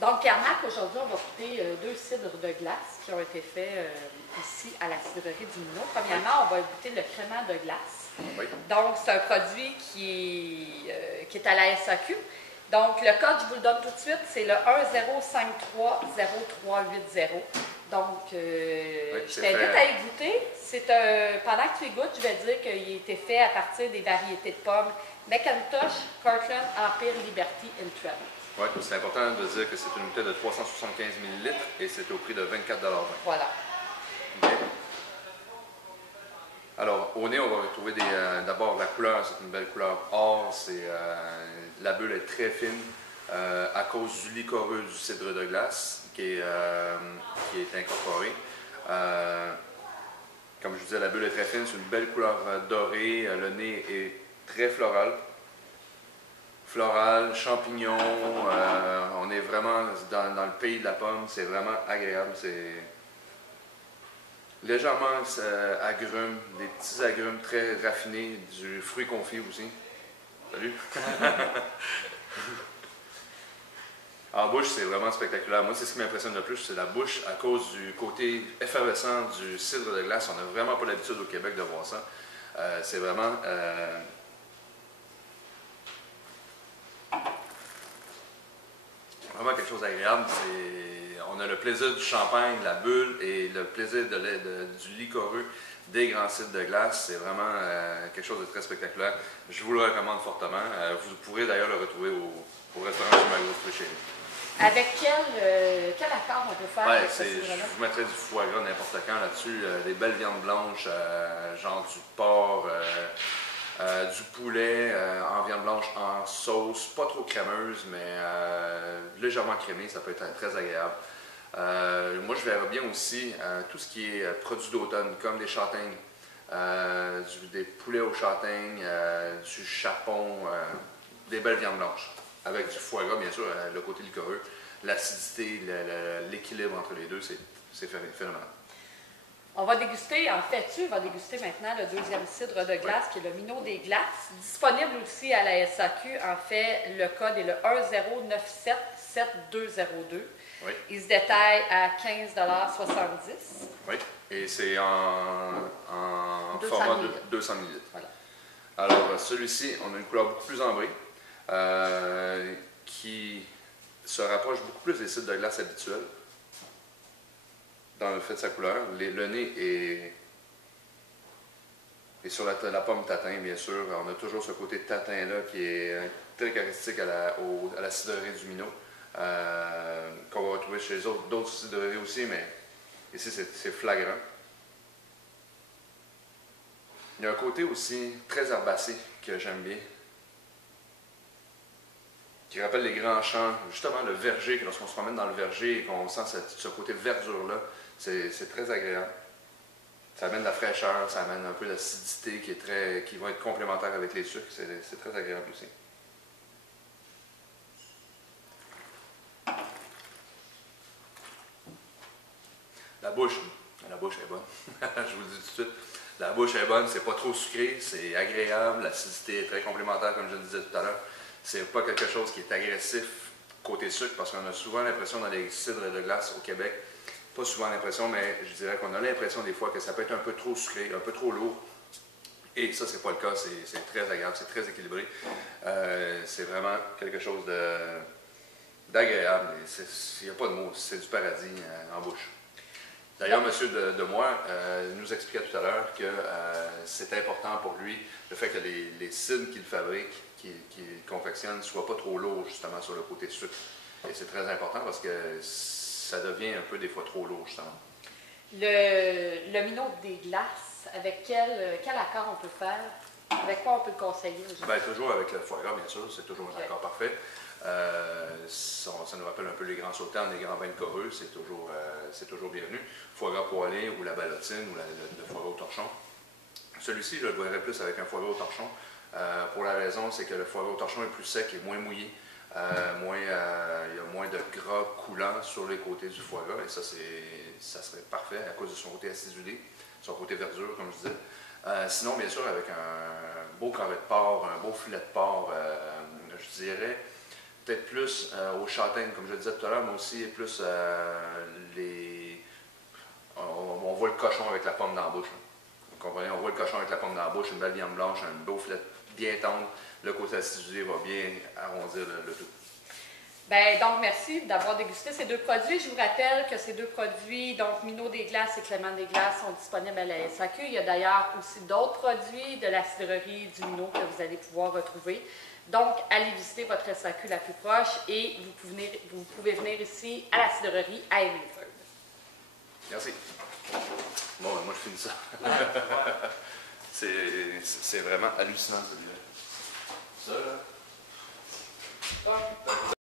Donc, Pierre-Marc, aujourd'hui, on va goûter deux cidres de glace qui ont été faits ici à la cidrerie du Minot. Premièrement, on va goûter le crément de glace. Oui. Donc, c'est un produit qui est à la SAQ. Donc, le code, je vous le donne tout de suite, c'est le 10530380. Donc, je t'invite à y goûter. Pendant que tu y goûtes, je vais dire qu'il a été fait à partir des variétés de pommes McIntosh, Kirkland, Empire, Liberty et Travel. Oui, c'est important de dire que c'est une bouteille de 375 ml et c'est au prix de 24,20 $. Voilà. Okay. Alors, au nez, on va retrouver d'abord la couleur, c'est une belle couleur or, la bulle est très fine à cause du liquoreux du cidre de glace qui est incorporé. Comme je vous disais, la bulle est très fine, c'est une belle couleur dorée, le nez est très floral. Floral, champignons, on est vraiment dans le pays de la pomme, c'est vraiment agréable, c'est légèrement agrumes, des petits agrumes très raffinés, du fruit confit aussi. Salut! En bouche, c'est vraiment spectaculaire. Moi, c'est ce qui m'impressionne le plus, c'est la bouche à cause du côté effervescent du cidre de glace. On n'a vraiment pas l'habitude au Québec de voir ça. C'est vraiment... vraiment quelque chose d'agréable. On a le plaisir du champagne, la bulle et le plaisir du liquoreux des grands cidres de glace. C'est vraiment quelque chose de très spectaculaire. Je vous le recommande fortement. Vous pourrez d'ailleurs le retrouver au restaurant du Magos Chez nous. Avec quel accord on peut faire avec ce cidre-là? Je vous mettrais du foie gras n'importe quand là-dessus. Des belles viandes blanches, genre du porc. Du poulet en viande blanche en sauce, pas trop crémeuse, mais légèrement crémée, ça peut être très agréable. Moi, je verrais bien aussi tout ce qui est produits d'automne, comme des châtaignes, des poulets aux châtaignes, du chapon, des belles viandes blanches, avec du foie gras, bien sûr, le côté liquoreux, l'acidité, l'équilibre entre les deux, c'est phénoménal. On va déguster, en fait, tu vas déguster maintenant le deuxième cidre de glace, qui est le Minot des glaces. Disponible aussi à la SAQ. En fait, le code est le 10977202. Oui. Il se détaille à 15,70 $. Oui, et c'est en format de 200 ml. Voilà. Alors, celui-ci, on a une couleur beaucoup plus ambrée, qui se rapproche beaucoup plus des cidres de glace habituels. Dans le fait de sa couleur. Le nez est sur la pomme tatin, bien sûr. On a toujours ce côté tatin-là qui est très caractéristique à la cidrerie du Minot, qu'on va retrouver chez d'autres cidreries aussi, mais ici c'est flagrant. Il y a un côté aussi très herbacé que j'aime bien, qui rappelle les grands champs, justement le verger, que lorsqu'on se promène dans le verger et qu'on sent ce côté verdure-là, c'est très agréable. Ça amène de la fraîcheur, ça amène un peu d'acidité qui va être complémentaire avec les sucres. C'est très agréable aussi. La bouche est bonne. Je vous le dis tout de suite. La bouche est bonne, c'est pas trop sucré, c'est agréable, l'acidité est très complémentaire, comme je le disais tout à l'heure. C'est pas quelque chose qui est agressif côté sucre, parce qu'on a souvent l'impression dans les cidres de glace au Québec, pas souvent l'impression, mais je dirais qu'on a l'impression des fois que ça peut être un peu trop sucré, un peu trop lourd. Et ça, c'est pas le cas, c'est très agréable, c'est très équilibré. C'est vraiment quelque chose d'agréable. Il n'y a pas de mots, c'est du paradis en bouche. D'ailleurs, M. Demoy nous expliquait tout à l'heure que c'est important pour lui le fait que les cidres qu'il fabrique, qu'il confectionne, ne soient pas trop lourds justement sur le côté sucre. Et c'est très important parce que ça devient un peu des fois trop lourd justement. Le Minot des glaces, avec quel accord on peut faire? Avec quoi on peut le conseiller? Bien, toujours avec le foie gras, bien sûr, c'est toujours un accord parfait. Ça nous rappelle un peu les grands sauternes, les grands vins de Correux, c'est toujours bienvenu. Foie gras poêlé ou la ballotine ou le foie gras au torchon. Celui-ci, je le verrais plus avec un foie gras au torchon. Pour la raison, c'est que le foie gras au torchon est plus sec et moins mouillé. Il y a moins de gras coulant sur les côtés du foie gras et ça serait parfait à cause de son côté acidulé, son côté verdure, comme je disais. Sinon, bien sûr, avec un beau carré de porc, un beau filet de porc, je dirais peut-être plus aux châtaignes, comme je le disais tout à l'heure, mais aussi plus on voit le cochon avec la pomme dans la bouche. Vous comprenez? On voit le cochon avec la pomme dans la bouche, une belle viande blanche, un beau filet bien tendre. Le côté acidulé va bien arrondir le tout. Bien, donc, merci d'avoir dégusté ces deux produits. Je vous rappelle que ces deux produits, donc Minot des Glaces et Clément des Glaces, sont disponibles à la SAQ. Il y a d'ailleurs aussi d'autres produits de la cidrerie du Minot que vous allez pouvoir retrouver. Donc, allez visiter votre SAQ la plus proche et vous pouvez venir ici à la cidrerie à Hemingford. Merci. Bon, moi, je finis ça. C'est vraiment hallucinant, celui-là. Ça, là.